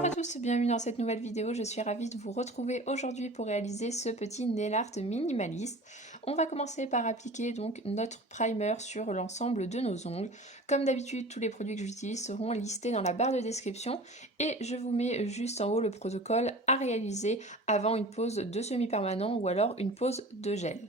Bonjour à tous, bienvenue dans cette nouvelle vidéo. Je suis ravie de vous retrouver aujourd'hui pour réaliser ce petit nail art minimaliste. On va commencer par appliquer donc notre primer sur l'ensemble de nos ongles. Comme d'habitude, tous les produits que j'utilise seront listés dans la barre de description et je vous mets juste en haut le protocole à réaliser avant une pose de semi-permanent ou alors une pose de gel.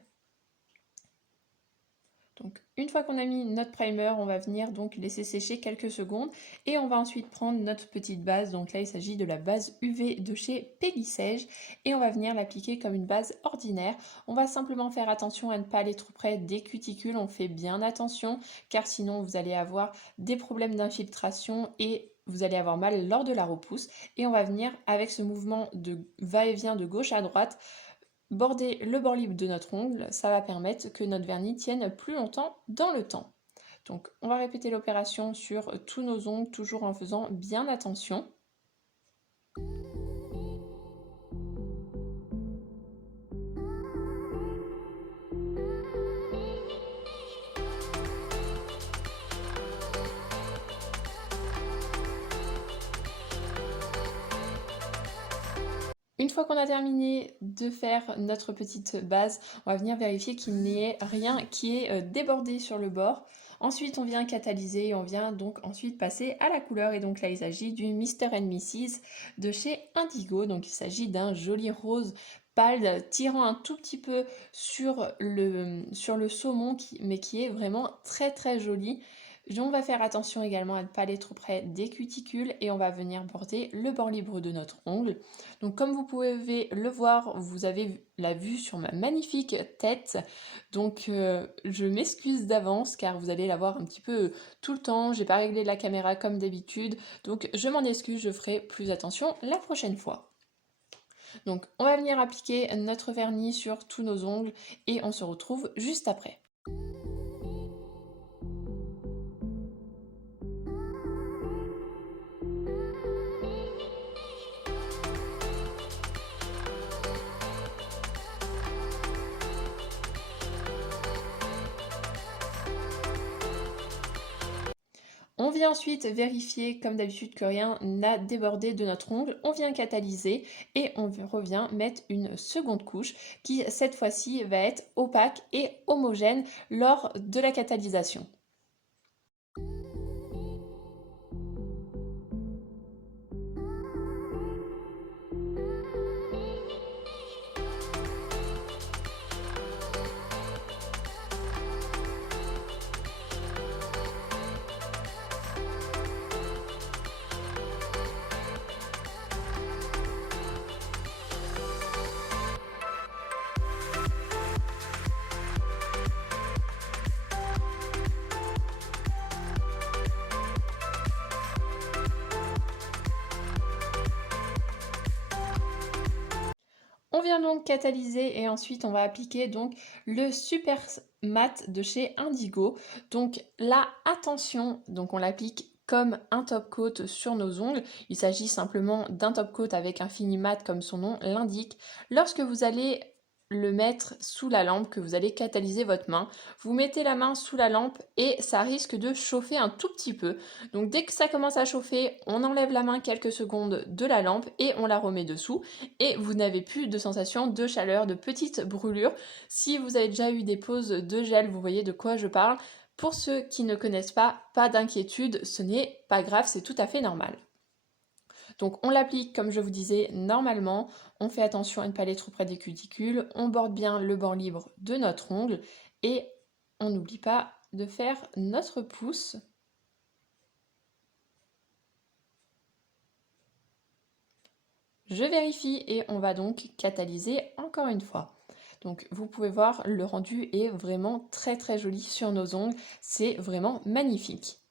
Donc, une fois qu'on a mis notre primer, on va venir donc laisser sécher quelques secondes et on va ensuite prendre notre petite base. Donc là, il s'agit de la base UV de chez Peggy et on va venir l'appliquer comme une base ordinaire. On va simplement faire attention à ne pas aller trop près des cuticules. On fait bien attention car sinon vous allez avoir des problèmes d'infiltration et vous allez avoir mal lors de la repousse. Et on va venir avec ce mouvement de va-et-vient de gauche à droite border le bord libre de notre ongle, ça va permettre que notre vernis tienne plus longtemps dans le temps. Donc on va répéter l'opération sur tous nos ongles, toujours en faisant bien attention. Une fois qu'on a terminé de faire notre petite base, on va venir vérifier qu'il n'y ait rien qui est débordé sur le bord. Ensuite, on vient catalyser et on vient donc ensuite passer à la couleur. Et donc là, il s'agit du Mr. and Mrs. de chez Indigo. Donc il s'agit d'un joli rose pâle tirant un tout petit peu sur le saumon, mais qui est vraiment très très joli. On va faire attention également à ne pas aller trop près des cuticules et on va venir border le bord libre de notre ongle. Donc comme vous pouvez le voir, vous avez la vue sur ma magnifique tête. Donc je m'excuse d'avance car vous allez la voir un petit peu tout le temps. J'ai pas réglé la caméra comme d'habitude. Donc je m'en excuse, je ferai plus attention la prochaine fois. Donc on va venir appliquer notre vernis sur tous nos ongles et on se retrouve juste après. On vient ensuite vérifier, comme d'habitude, que rien n'a débordé de notre ongle. On vient catalyser et on revient mettre une seconde couche qui, cette fois-ci, va être opaque et homogène lors de la catalysation. On vient donc catalyser et ensuite on va appliquer donc le Super Matte de chez Indigo. Donc là, attention, donc on l'applique comme un top coat sur nos ongles. Il s'agit simplement d'un top coat avec un fini mat comme son nom l'indique. Lorsque vous allez le mettre sous la lampe, que vous allez catalyser votre main, vous mettez la main sous la lampe et ça risque de chauffer un tout petit peu. Donc dès que ça commence à chauffer, on enlève la main quelques secondes de la lampe et on la remet dessous et vous n'avez plus de sensation de chaleur, de petites brûlures. Si vous avez déjà eu des poses de gel, vous voyez de quoi je parle. Pour ceux qui ne connaissent pas d'inquiétude, ce n'est pas grave, c'est tout à fait normal. Donc on l'applique comme je vous disais normalement, on fait attention à ne pas aller trop près des cuticules, on borde bien le bord libre de notre ongle et on n'oublie pas de faire notre pouce. Je vérifie et on va donc catalyser encore une fois. Donc vous pouvez voir, le rendu est vraiment très très joli sur nos ongles, c'est vraiment magnifique.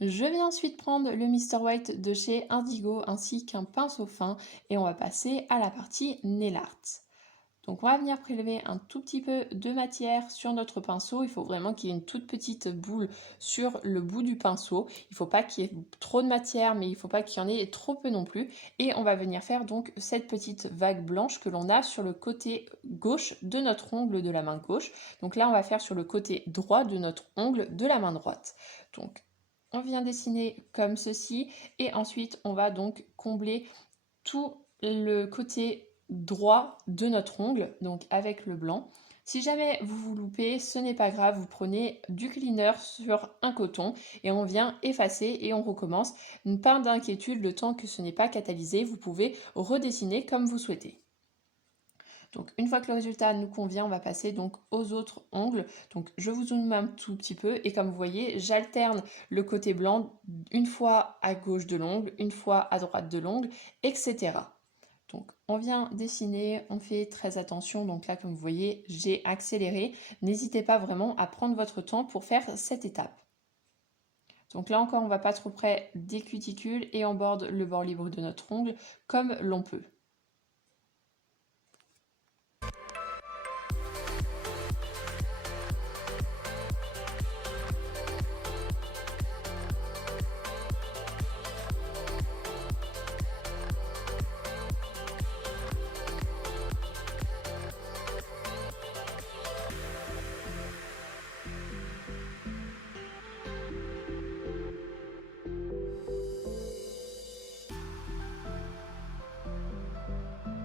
Je vais ensuite prendre le Mr. White de chez Indigo ainsi qu'un pinceau fin et on va passer à la partie nail art. Donc on va venir prélever un tout petit peu de matière sur notre pinceau. Il faut vraiment qu'il y ait une toute petite boule sur le bout du pinceau. Il ne faut pas qu'il y ait trop de matière, mais il ne faut pas qu'il y en ait trop peu non plus. Et on va venir faire donc cette petite vague blanche que l'on a sur le côté gauche de notre ongle de la main gauche. Donc là, on va faire sur le côté droit de notre ongle de la main droite. Donc on vient dessiner comme ceci et ensuite on va donc combler tout le côté droit de notre ongle, donc avec le blanc. Si jamais vous vous loupez, ce n'est pas grave, vous prenez du cleaner sur un coton et on vient effacer et on recommence. Pas d'inquiétude, le temps que ce n'est pas catalysé, vous pouvez redessiner comme vous souhaitez. Donc une fois que le résultat nous convient, on va passer donc aux autres ongles. Donc je vous zoome un tout petit peu et comme vous voyez, j'alterne le côté blanc une fois à gauche de l'ongle, une fois à droite de l'ongle, etc. Donc on vient dessiner, on fait très attention. Donc là, comme vous voyez, j'ai accéléré. N'hésitez pas vraiment à prendre votre temps pour faire cette étape. Donc là encore, on ne va pas trop près des cuticules et on borde le bord libre de notre ongle comme l'on peut.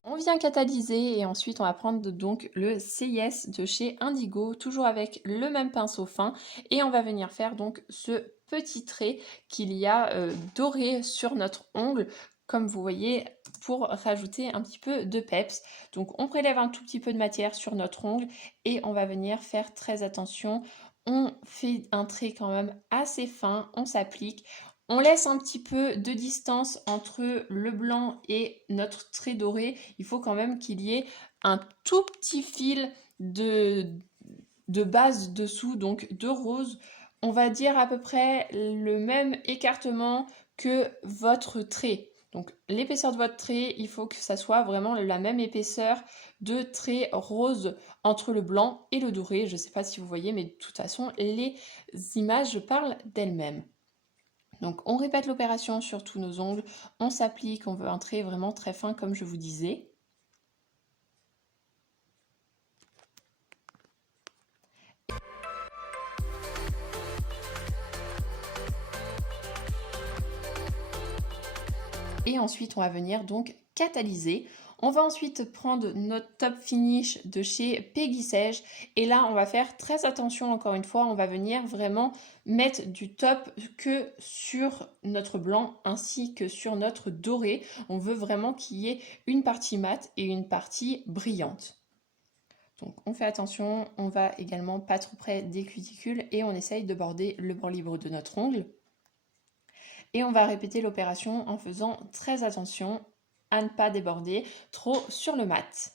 On vient catalyser et ensuite on va prendre donc le CIS de chez Indigo, toujours avec le même pinceau fin et on va venir faire donc ce petit trait qu'il y a doré sur notre ongle, comme vous voyez, pour rajouter un petit peu de peps. Donc on prélève un tout petit peu de matière sur notre ongle et on va venir faire très attention. On fait un trait quand même assez fin, on s'applique. On laisse un petit peu de distance entre le blanc et notre trait doré. Il faut quand même qu'il y ait un tout petit fil de base dessous, donc de rose. On va dire à peu près le même écartement que votre trait. Donc l'épaisseur de votre trait, il faut que ça soit vraiment la même épaisseur de trait rose entre le blanc et le doré. Je ne sais pas si vous voyez, mais de toute façon, les images parlent d'elles-mêmes. Donc on répète l'opération sur tous nos ongles, on s'applique, on veut un trait vraiment très fin comme je vous disais. Et ensuite on va venir donc catalyser. On va ensuite prendre notre top finish de chez Peggy Sage et là on va faire très attention, encore une fois, on va venir vraiment mettre du top que sur notre blanc ainsi que sur notre doré. On veut vraiment qu'il y ait une partie mate et une partie brillante. Donc on fait attention, on va également pas trop près des cuticules et on essaye de border le bord libre de notre ongle. Et on va répéter l'opération en faisant très attention à ne pas déborder trop sur le mat.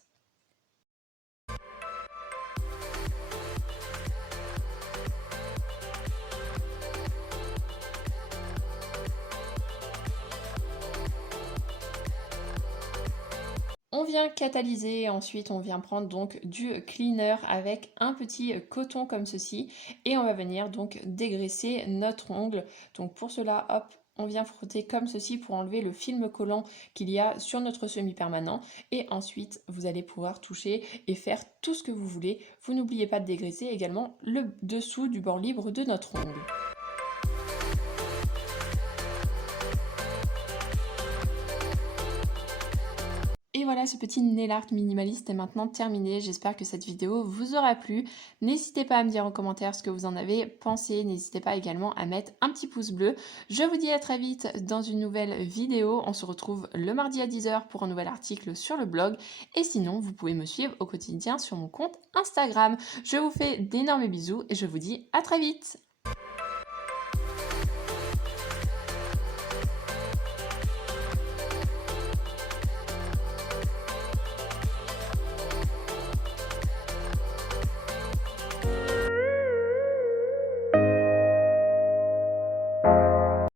On vient catalyser, ensuite on vient prendre donc du cleaner avec un petit coton comme ceci et on va venir donc dégraisser notre ongle. Donc pour cela, hop, on vient frotter comme ceci pour enlever le film collant qu'il y a sur notre semi-permanent et ensuite vous allez pouvoir toucher et faire tout ce que vous voulez. Vous n'oubliez pas de dégraisser également le dessous du bord libre de notre ongle. Et voilà, ce petit nail art minimaliste est maintenant terminé. J'espère que cette vidéo vous aura plu. N'hésitez pas à me dire en commentaire ce que vous en avez pensé. N'hésitez pas également à mettre un petit pouce bleu. Je vous dis à très vite dans une nouvelle vidéo. On se retrouve le mardi à 10 h pour un nouvel article sur le blog. Et sinon, vous pouvez me suivre au quotidien sur mon compte Instagram. Je vous fais d'énormes bisous et je vous dis à très vite.